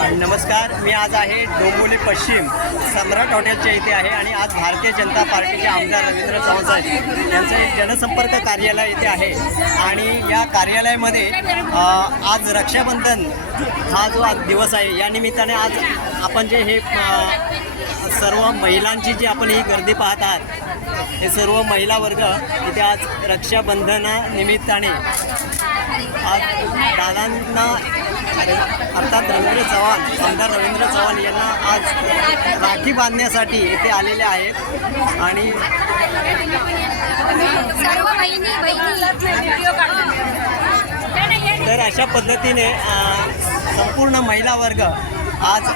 नमस्कार मी आज आहे डोंबिवली पश्चिम सम्राट हॉटेलच्या इथे आहे आणि आज भारतीय जनता पार्टीचे आमदार रवींद्र चव्हाण साहेब यांचं एक जनसंपर्क कार्यालय इथे आहे. आणि या कार्यालयामध्ये आज रक्षाबंधन हा जो आज दिवस आहे या निमित्ताने आज आपण जे हे सर्व महिलांची जी आपण ही गर्दी पाहत आहात हे सर्व महिला वर्ग इथे आज रक्षाबंधनानिमित्ताने आज दादांना अर्थात रवींद्र चव्हाण आमदार रवींद्र चव्हाण यांना आज राखी बांधण्यासाठी इथे आलेले आहेत. आणि तर अशा पद्धतीने संपूर्ण महिला वर्ग आज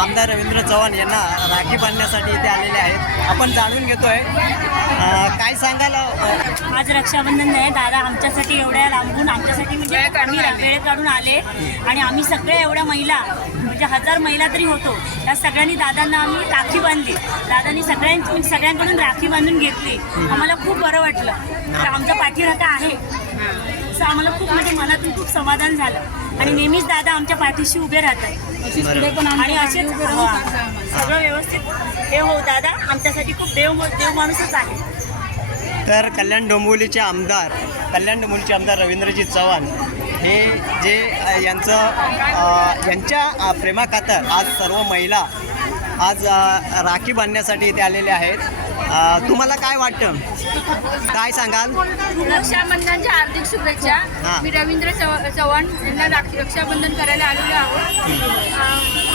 आमदार रवींद्र चव्हाण यांना राखी बांधण्यासाठी इथे आलेले आहेत. आपण जाणून घेतोय. काय सांगाल? आज रक्षाबंधन आहे दादा आमच्यासाठी एवढ्या लांबून आमच्यासाठी म्हणजे आम्ही वेळ काढून आले. आणि आम्ही सगळ्या एवढ्या महिला म्हणजे हजार महिला तरी होतो. त्या सगळ्यांनी दादांना आम्ही राखी बांधली. दादांनी सगळ्यांची म्हणजे सगळ्यांकडून राखी बांधून घेतली. आम्हाला खूप बरं वाटलं. तर आमच्या पाठीराखा आहे. असं आम्हाला खूप म्हणजे मनातून खूप समाधान झालं. आणि नेहमीच दादा आमच्या पाठीशी उभे राहतात. आणि असेच हा, सगळं व्यवस्थित. हे हो दादा आमच्यासाठी खूप देव देव माणूसच आहे. तर कल्याण डोंबिवलीचे आमदार कल्याण डोंबिवलीचे आमदार रवींद्रजी चव्हाण हे जे यांचं यांच्या प्रेमाखातर आज सर्व महिला आज राखी बांधण्यासाठी इथे आलेले आहेत. तुम्हाला काय वाटतं? काय सांगाल? रक्षाबंधनच्या हार्दिक शुभेच्छा. मी रवींद्र चव्हा- चव्हाण यांना रक्षाबंधन करायला आलेलो आहोत.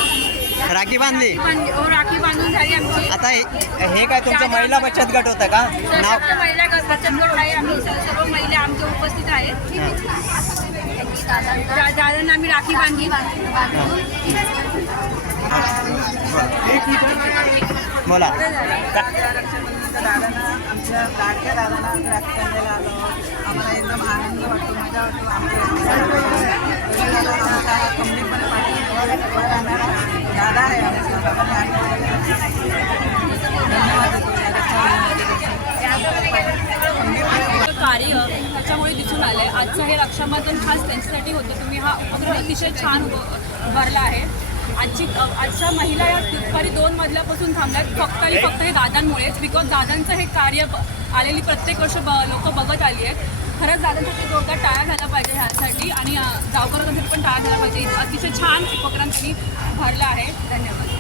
राखी बांधली. बांध- हो, राखी बांधून झाली आमची. आता हे हे काय तुमचं महिला बचत गट होतं का? नाव महिला गट- बचत गट आहे. आम्ही स- सर्व महिला आमच्या उपस्थित आहेत. दा- दादांना आम्ही राखी बांधली. बोला. दादांना आमच्या लाडक्या दादांना बांधायला आलो. आम्हाला एकदम आनंद वाटतो मजा वाटतो. खंबीरपणे पाठीशी राहणारा दादा आहे धन्यवाद. कार्य त्याच्यामुळे दिसून आलं आहे आजचं हे रक्षाबंधन खास त्यांच्यासाठी होतं. तुम्ही हा उपक्रम अतिशय छान उभ- उभारला आहे. आजची आजच्या महिला या दुपारी दोन मजल्यापासून थांबल्यात. फक्त आणि फक्त हे दादांमुळेच. बिकॉज दादांचं हे कार्य आलेली प्रत्येक वर्ष ब लोक बघत आली आहेत. खरंच दादांसाठी जोरदार टाळा झाला पाहिजे ह्यासाठी आणि गावकऱ्यांसाठी पण टाळा झाला पाहिजे. अतिशय छान उपक्रम त्यांनी भरला आहे. धन्यवाद.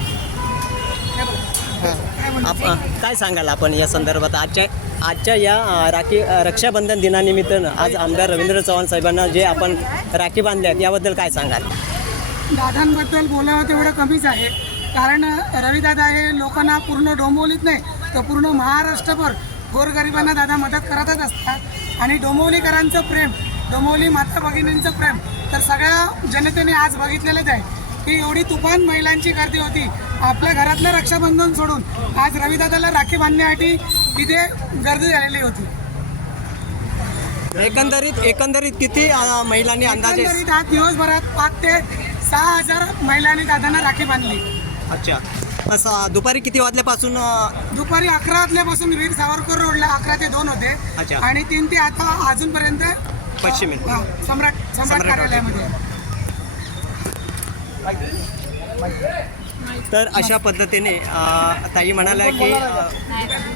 आप काय सांगाल आपण या संदर्भात? आजच्या आजच्या या राखी रक्षाबंधन दिनानिमित्तानं आज आमदार रवींद्र चव्हाण साहेबांना जे आपण राखी बांधल्या आहेत याबद्दल काय सांगाल? दादांबद्दल बोलावं तेवढं कमीच आहे. कारण रविदादा हे लोकांना पूर्ण डोंबिवलीत नाही तर पूर्ण महाराष्ट्रभर गोरगरिबांना दादा मदत करतच असतात. आणि डोंबिवलीकरांचं प्रेम डोंबिवली माता भगिनींचं प्रेम तर सगळ्या जनतेने आज बघितलेलंच आहे. की एवढी तुफान महिलांची गर्दी होती. आपल्या घरातलं रक्षाबंधन सोडून आज रविदादाला राखी बांधण्यासाठी इथे गर्दी झालेली होती. एकंदरीत एकंदरीत किती महिलांनी अंदाजे एकंदरीत आज दिवसभरात पाच ते सहा हजार महिलांनी दादांना राखी बांधली. अच्छा. असं दुपारी किती वाजल्यापासून अ, दुपारी अकरा वाजल्यापासून वीर सावरकर रोडला अकरा ते दोन होते. अच्छा. आणि तीन ते आता अजूनपर्यंत पश्चिमी. हा, सम्राट सम्राट सम्राट कार्यालयामध्ये. तर अशा पद्धतीने ताई म्हणाल्या की अ,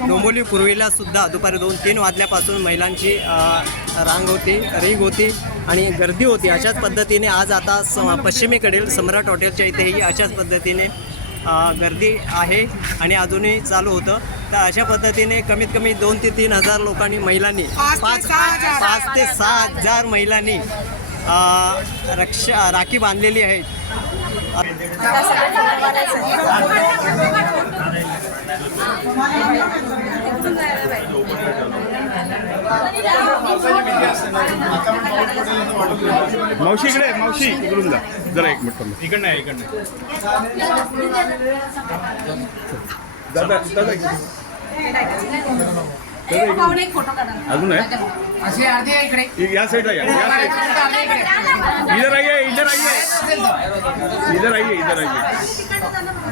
डोंबिवली पूर्वीला सुद्धा दुपारी दोन तीन वाजल्यापासून महिलांची रांग होती रीग होती आणि गर्दी होती. अशाच पद्धतीने आज आता स पश्चिमेकडील सम्राट हॉटेलच्या इथेही अशाच पद्धतीने गर्दी आहे आणि अजूनही चालू होतं. तर अशा पद्धतीने कमीत कमी दोन ते तीन हजार लोकांनी महिलांनी पाच पाच ते सहा हजार महिलांनी रक्षा राखी बांधलेली आहे. मावशी इकडे मावशी इकडून जा जरा एक मिनिट थांबा. इकडनं आहे इकडनं आहे. दादा दादा इकडे. दादा इकडे. अजून आहे? इ- या साईडला या. या साईड इधर आइए इधर आइए. इधर आइए इधर आइए.